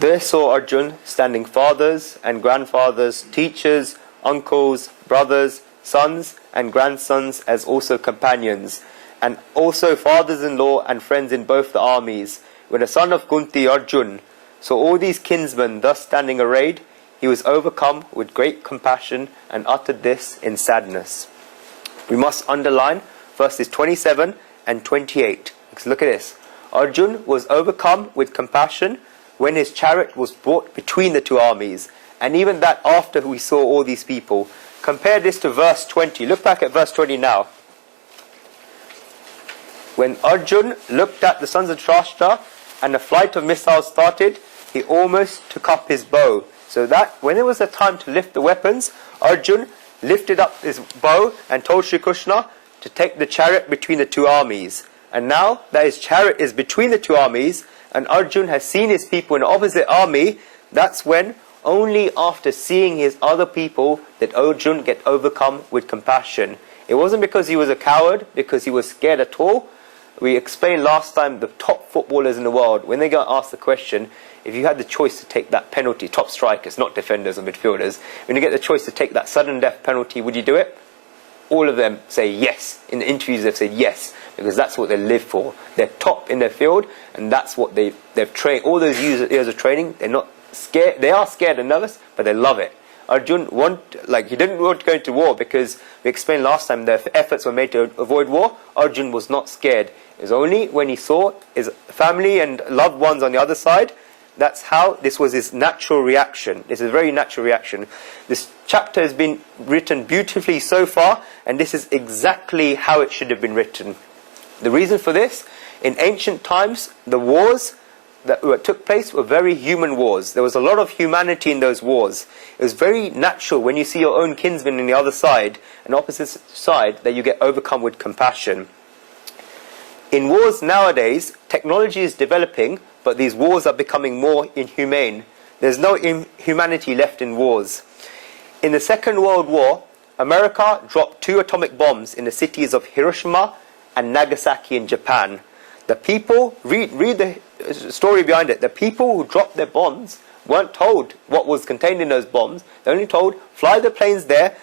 There saw Arjuna standing fathers and grandfathers, teachers, uncles, brothers, sons and grandsons as also companions, and also fathers-in-law and friends in both the armies. When the son of Kuntī, Arjuna, saw all these kinsmen thus standing arrayed, he was overcome with great compassion and uttered this in sadness. We must underline verses 27 and 28. Because look at this. Arjuna was overcome with compassion when his chariot was brought between the two armies. And even that after we saw all these people. Compare this to verse 20. Look back at verse 20 now. When Arjuna looked at the sons of Dhritarashtra and the flight of missiles started, he almost took up his bow. So that when it was the time to lift the weapons, Arjuna lifted up his bow and told Sri Krishna to take the chariot between the two armies. And now that his chariot is between the two armies, and Arjuna has seen his people in the opposite army, that's when, only after seeing his other people, did Arjuna get overcome with compassion. It wasn't because he was a coward, because he was scared at all. We explained last time the top footballers in the world, when they got asked the question, if you had the choice to take that penalty, top strikers, not defenders or midfielders, when you get the choice to take that sudden death penalty, would you do it? All of them say yes. In the interviews they've said yes, because that's what they live for. They're top in their field, and that's what they've trained. All those years of training, they're not scared. They are scared and nervous, but they love it. Arjuna he didn't want to go into war because we explained last time their efforts were made to avoid war. Arjuna was not scared. It was only when he saw his family and loved ones on the other side. That's how this was his natural reaction. This is a very natural reaction. This chapter has been written beautifully so far, and this is exactly how it should have been written. The reason for this, in ancient times, the wars that took place were very human wars. There was a lot of humanity in those wars. It was very natural when you see your own kinsman on the other side, an opposite side, that you get overcome with compassion. In wars nowadays, technology is developing, but these wars are becoming more inhumane. There's no humanity left in wars. In the Second World War, America dropped 2 atomic bombs in the cities of Hiroshima and Nagasaki in Japan. The people, read the story behind it, the people who dropped their bombs weren't told what was contained in those bombs. They're only told, fly the planes there,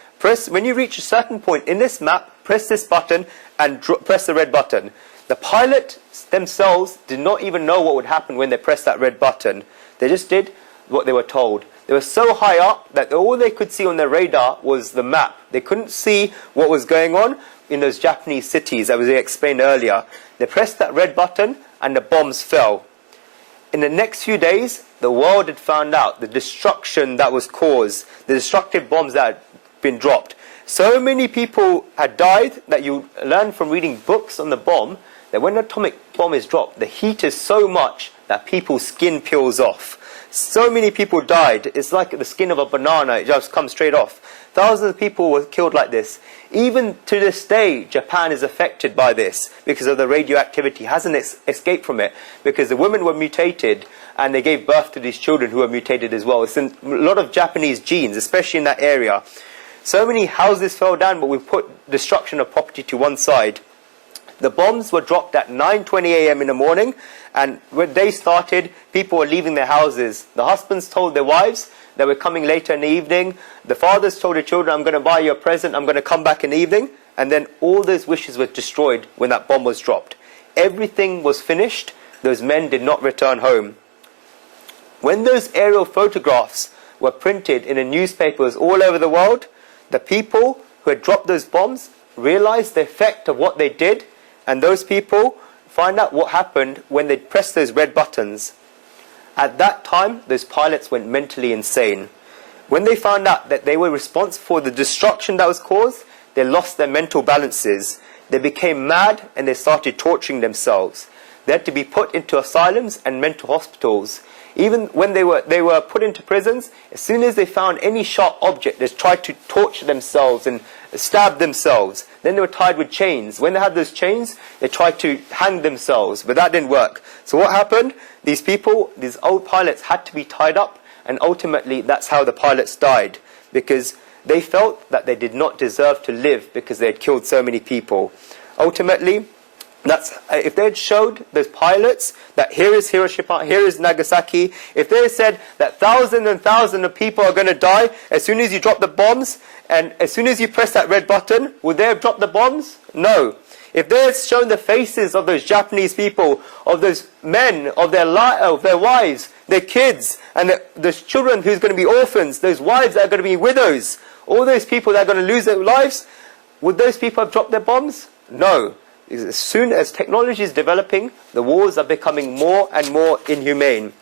when you reach a certain point in this map, press this button and press the red button. The pilots themselves did not even know what would happen when they pressed that red button. They just did what they were told. They were so high up that all they could see on their radar was the map. They couldn't see what was going on in those Japanese cities, as we explained earlier. They pressed that red button and the bombs fell. In the next few days, the world had found out the destruction that was caused, the destructive bombs that had been dropped. So many people had died that you learn from reading books on the bomb that when an atomic bomb is dropped, the heat is so much that people's skin peels off. So many people died. It's like the skin of a banana. It just comes straight off. Thousands of people were killed like this. Even to this day, Japan is affected by this because of the radioactivity. Hasn't escaped from it because the women were mutated and they gave birth to these children who were mutated as well. It's in a lot of Japanese genes, especially in that area. So many houses fell down, but we put destruction of property to one side. The bombs were dropped at 9:20 a.m. in the morning, and when day started, people were leaving their houses. The husbands told their wives they were coming later in the evening. The fathers told their children, I'm going to buy you a present, I'm going to come back in the evening. And then all those wishes were destroyed when that bomb was dropped. Everything was finished. Those men did not return home. When those aerial photographs were printed in the newspapers all over the world, the people who had dropped those bombs realized the effect of what they did, and those people find out what happened when they pressed those red buttons. At that time, those pilots went mentally insane. When they found out that they were responsible for the destruction that was caused, they lost their mental balances. They became mad and they started torturing themselves. They had to be put into asylums and mental hospitals. Even when they were put into prisons, as soon as they found any sharp object, they tried to torture themselves and stab themselves. Then they were tied with chains. When they had those chains, they tried to hang themselves, but that didn't work. So what happened? These people, these old pilots, had to be tied up, and ultimately that's how the pilots died, because they felt that they did not deserve to live because they had killed so many people. Ultimately, That's if they had showed those pilots that here is Hiroshima, here is Nagasaki, if they had said that thousands and thousands of people are going to die as soon as you drop the bombs, and as soon as you press that red button, would they have dropped the bombs? No. If they had shown the faces of those Japanese people, of those men, of their wives, their kids, and those children who's going to be orphans, those wives that are going to be widows, all those people that are going to lose their lives, would those people have dropped their bombs? No. As soon as technology is developing, the wars are becoming more and more inhumane.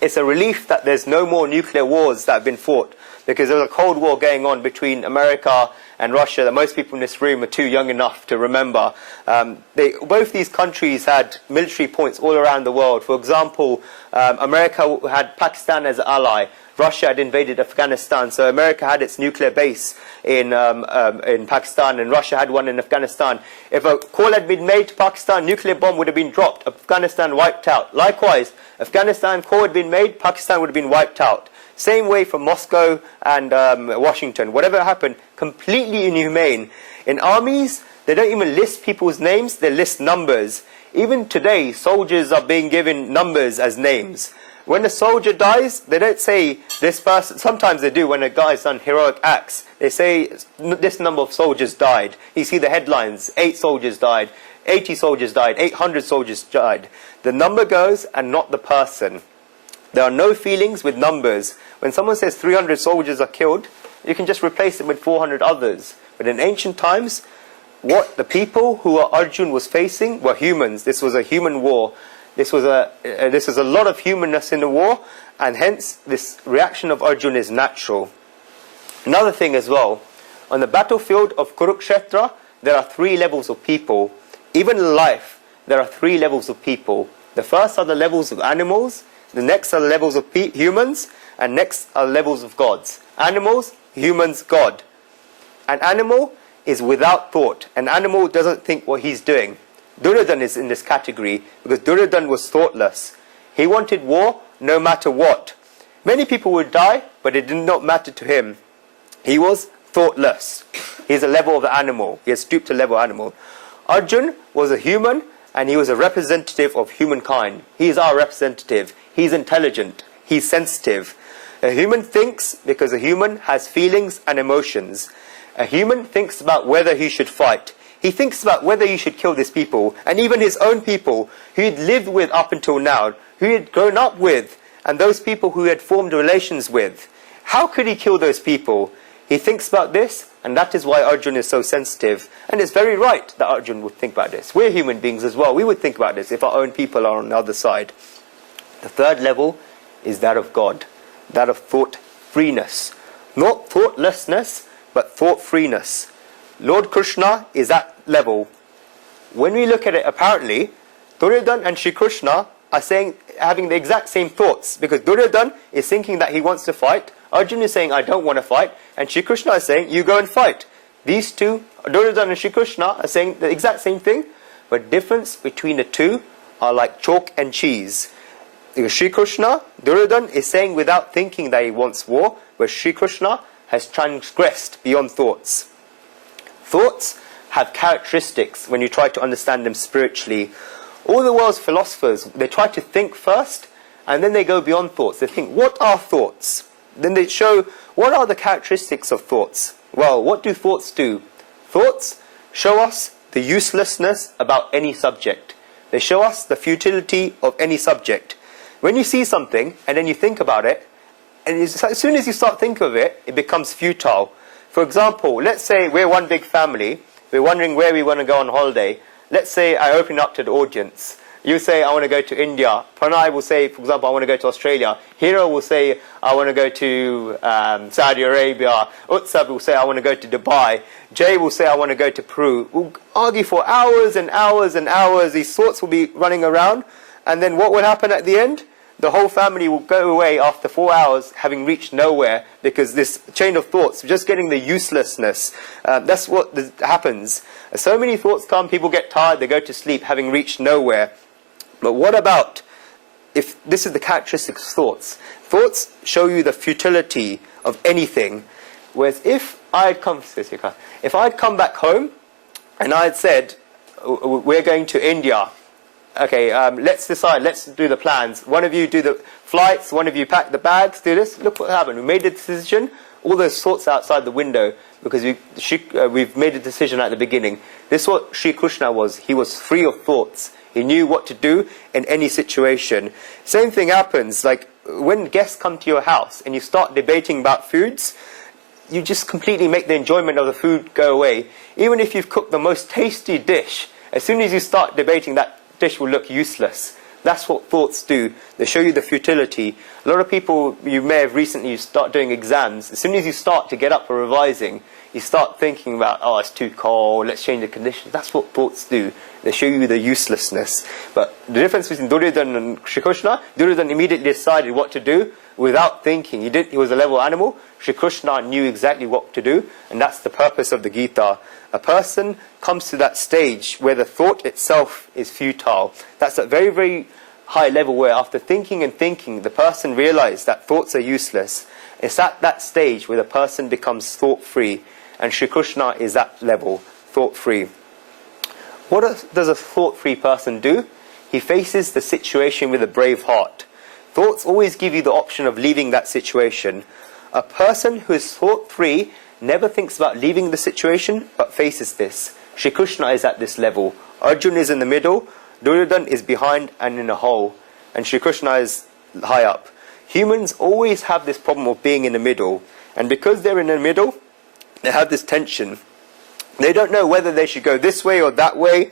It's a relief that there's no more nuclear wars that have been fought, because there was a Cold War going on between America and Russia that most people in this room are too young enough to remember. Both these countries had military points all around the world. For example, America had Pakistan as an ally. Russia had invaded Afghanistan, so America had its nuclear base in Pakistan, and Russia had one in Afghanistan. If a call had been made to Pakistan, nuclear bomb would have been dropped, Afghanistan wiped out. Likewise, Afghanistan call had been made, Pakistan would have been wiped out. Same way from Moscow and Washington. Whatever happened, completely inhumane. In armies, they don't even list people's names, they list numbers. Even today, soldiers are being given numbers as names. When a soldier dies, they don't say this person. Sometimes they do when a guy's done heroic acts. They say this number of soldiers died. You see the headlines, 8 soldiers died, 80 soldiers died, 800 soldiers died. The number goes and not the person. There are no feelings with numbers. When someone says 300 soldiers are killed, you can just replace it with 400 others. But in ancient times, what the people who Arjuna was facing were humans. This was a human war. This was a lot of humanness in the war, and hence this reaction of Arjuna is natural. Another thing as well, on the battlefield of Kurukshetra, there are 3 levels of people. Even in life, there are 3 levels of people. The first are the levels of animals, the next are the levels of humans, and next are levels of gods. Animals, humans, God. An animal is without thought. An animal doesn't think what he's doing. Duryodhana is in this category because Duryodhana was thoughtless. He wanted war no matter what. Many people would die, but it did not matter to him. He was thoughtless. He's a level of the animal. He has stooped to level animal. Arjuna was a human, and he was a representative of humankind. He is our representative. He's intelligent. He's sensitive. A human thinks because a human has feelings and emotions. A human thinks about whether he should fight. He thinks about whether he should kill these people, and even his own people, who he'd lived with up until now, who he had grown up with, and those people who he had formed relations with. How could he kill those people? He thinks about this, and that is why Arjuna is so sensitive. And it's very right that Arjuna would think about this. We're human beings as well. We would think about this if our own people are on the other side. The third level is that of God, that of thought freeness. Not thoughtlessness, but thought freeness. Lord Krishna is at level. When we look at it, apparently, Duryodhana and Shri Krishna are having the exact same thoughts, because Duryodhana is thinking that he wants to fight, Arjuna is saying, I don't want to fight, and Shri Krishna is saying, you go and fight. These two, Duryodhana and Shri Krishna, are saying the exact same thing, but difference between the two are like chalk and cheese. Because Shri Krishna, Duryodhana is saying without thinking that he wants war, but Shri Krishna has transgressed beyond thoughts. Thoughts have characteristics when you try to understand them spiritually. All the world's philosophers, they try to think first, and then they go beyond thoughts. They think, what are thoughts? Then they show, what are the characteristics of thoughts? Well, what do thoughts do? Thoughts show us the uselessness about any subject. They show us the futility of any subject. When you see something, and then you think about it, and as soon as you start thinking of it, it becomes futile. For example, let's say we're one big family. We're wondering where we want to go on holiday. Let's say I open up to the audience. You say, I want to go to India. Pranay will say, for example, I want to go to Australia. Hero will say, I want to go to Saudi Arabia. Utsav will say, I want to go to Dubai. Jay will say, I want to go to Peru. We'll argue for hours and hours and hours. These thoughts will be running around. And then what will happen at the end? The whole family will go away after 4 hours having reached nowhere, because this chain of thoughts, just getting the uselessness, that's what happens. So many thoughts come, people get tired, they go to sleep having reached nowhere. But what about, if this is the characteristics of thoughts? Thoughts show you the futility of anything. Whereas if I had come back home and I had said, we're going to India. Okay, let's decide, let's do the plans. One of you do the flights, one of you pack the bags, do this. Look what happened. We made a decision. All those thoughts outside the window because we've made a decision at the beginning. This is what Sri Krishna was. He was free of thoughts. He knew what to do in any situation. Same thing happens, like when guests come to your house and you start debating about foods, you just completely make the enjoyment of the food go away. Even if you've cooked the most tasty dish, as soon as you start debating, that dish will look useless. That's what thoughts do. They show you the futility. A lot of people, you may have recently start doing exams. As soon as you start to get up for revising, you start thinking about, oh, it's too cold, let's change the conditions. That's what thoughts do. They show you the uselessness. But the difference between Duryodhana and Shri Krishna, Duryodhana immediately decided what to do without thinking. He was a level animal. Shri Krishna knew exactly what to do, and that's the purpose of the Gita. A person comes to that stage where the thought itself is futile. That's a very, very high level where after thinking and thinking, the person realizes that thoughts are useless. It's at that stage where the person becomes thought-free, and Shri Krishna is that level, thought-free. What does a thought-free person do? He faces the situation with a brave heart. Thoughts always give you the option of leaving that situation. A person who is thought-free never thinks about leaving the situation, but faces this. Shri Krishna is at this level. Arjuna is in the middle, Duryodhana is behind and in a hole, and Shri Krishna is high up. Humans always have this problem of being in the middle, and because they're in the middle, they have this tension. They don't know whether they should go this way or that way,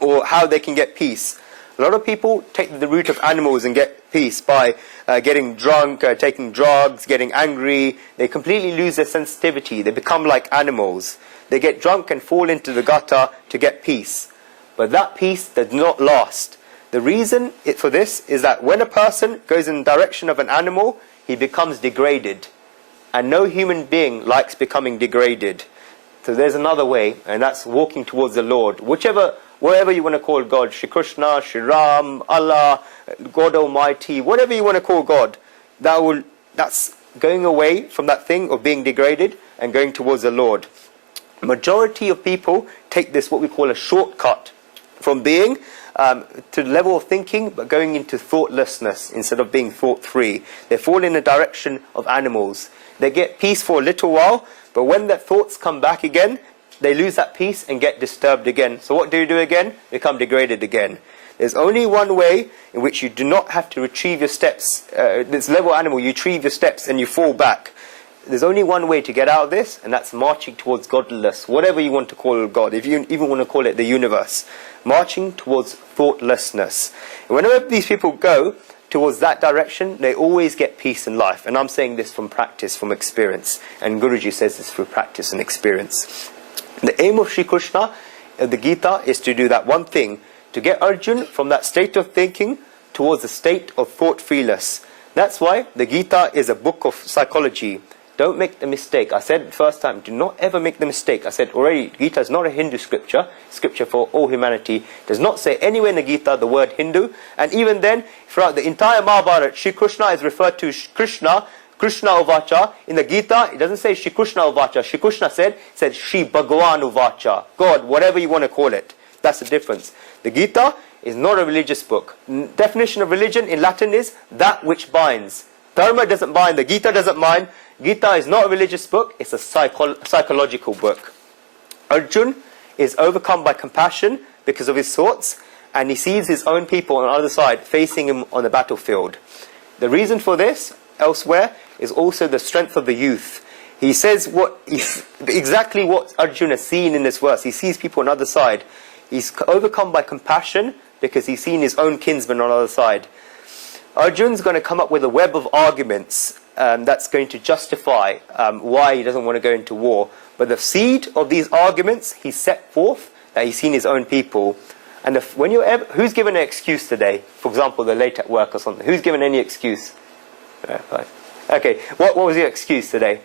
or how they can get peace. A lot of people take the route of animals and get peace by getting drunk, taking drugs, getting angry. They completely lose their sensitivity. They become like animals. They get drunk and fall into the gutter to get peace. But that peace does not last. The reason for this is that when a person goes in the direction of an animal, he becomes degraded. And no human being likes becoming degraded. So there's another way, and that's walking towards the Lord. Whatever you want to call God, Shri Krishna, Shri Ram, Allah, God Almighty, whatever you want to call God, that's going away from that thing of being degraded and going towards the Lord. Majority of people take this, what we call a shortcut, from being to the level of thinking, but going into thoughtlessness instead of being thought-free. They fall in the direction of animals. They get peace for a little while, but when their thoughts come back again, they lose that peace and get disturbed again. So what do you do again? Become degraded again. There's only one way in which you do not have to retrieve your steps. This level animal, you retrieve your steps and you fall back. There's only one way to get out of this, and that's marching towards godless, whatever you want to call God, if you even want to call it the universe. Marching towards thoughtlessness. And whenever these people go towards that direction, they always get peace in life. And I'm saying this from practice, from experience. And Guruji says this through practice and experience. The aim of Sri Krishna, the Gita, is to do that one thing, to get Arjuna from that state of thinking towards the state of thought-freeness. That's why the Gita is a book of psychology. Don't make the mistake. I said the first time, do not ever make the mistake. I said already, Gita is not a Hindu scripture, scripture for all humanity. It does not say anywhere in the Gita the word Hindu. And even then, throughout the entire Mahabharata, Sri Krishna is referred to Krishna Uvacha. In the Gita, it doesn't say Shri Krishna Uvacha. Shri Krishna said Shri Bhagavan Uvacha. God, whatever you want to call it. That's the difference. The Gita is not a religious book. Definition of religion in Latin is that which binds. Dharma doesn't bind. The Gita doesn't bind. Gita is not a religious book. It's a psychological book. Arjuna is overcome by compassion because of his thoughts, and he sees his own people on the other side facing him on the battlefield. The reason for this, elsewhere, is also the strength of the youth. He says exactly what Arjuna has seen in this verse. He sees people on the other side. He's overcome by compassion because he's seen his own kinsmen on the other side. Arjuna's going to come up with a web of arguments that's going to justify why he doesn't want to go into war. But the seed of these arguments he set forth that he's seen his own people. And who's given an excuse today? For example, they're late at work or something. Who's given any excuse? Okay, what was your excuse today?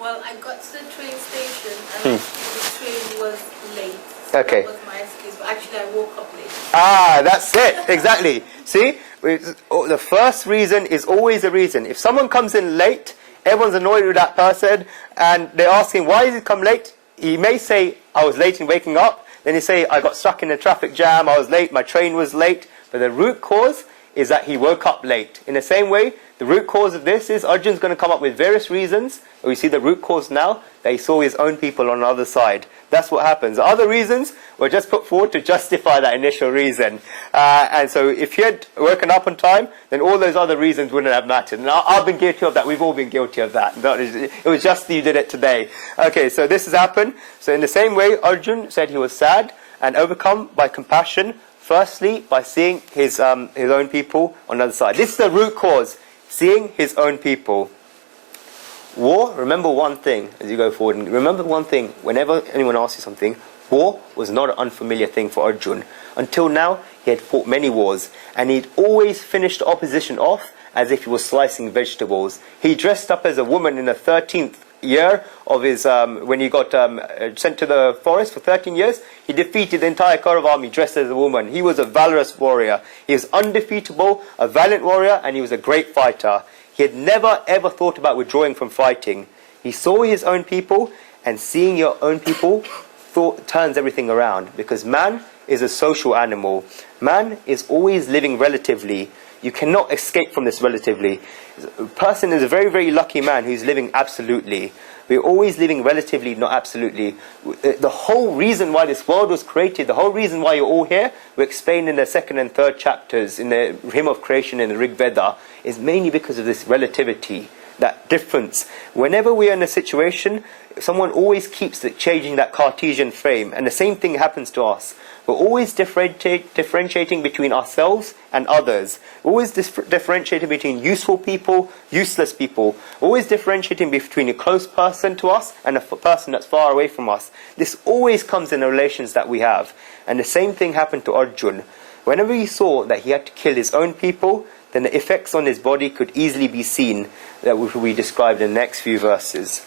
Well, I got to the train station and the train was late. So Okay. that was my excuse. But actually, I woke up late. Ah, that's it. Exactly. See? The first reason is always a reason. If someone comes in late, everyone's annoyed with that person, and they're asking, why did he come late? He may say, I was late in waking up. then you say, I got stuck in a traffic jam, I was late, my train was late. But the root cause is that he woke up late. In the same way, the root cause of this is Arjun's going to come up with various reasons. We see the root cause now, that he saw his own people on the other side. That's what happens. The other reasons were just put forward to justify that initial reason. And so if he had woken up on time, then all those other reasons wouldn't have mattered. And I've been guilty of that. We've all been guilty of that. It was just you did it today. Okay, so this has happened. So in the same way, Arjun said he was sad and overcome by compassion. Firstly, by seeing his own people on the other side. This is the root cause. Seeing his own people. War, remember one thing as you go forward. And remember one thing, whenever anyone asks you something, war was not an unfamiliar thing for Arjun. Until now, he had fought many wars. And he'd always finished the opposition off as if he was slicing vegetables. He dressed up as a woman in the 13th year of his, when he got sent to the forest for 13 years, he defeated the entire Kaurav army dressed as a woman. He was a valorous warrior. He was undefeatable, a valiant warrior, and he was a great fighter. He had never ever thought about withdrawing from fighting. He saw his own people, and seeing your own people turns everything around. Because man is a social animal. Man is always living relatively. You cannot escape from this relatively. A person is a very, very lucky man who's living absolutely. We're always living relatively, not absolutely. The whole reason why this world was created, the whole reason why you're all here, we explained in the 2nd and 3rd chapters in the hymn of creation in the Rig Veda, is mainly because of this relativity, that difference. Whenever we are in a situation, someone always keeps changing that Cartesian frame, and the same thing happens to us. We're always differentiating between ourselves and others. We're always differentiating between useful people, useless people. We're always differentiating between a close person to us and a person that's far away from us. This always comes in the relations that we have. And the same thing happened to Arjun. Whenever he saw that he had to kill his own people, then the effects on his body could easily be seen, that will be described in the next few verses.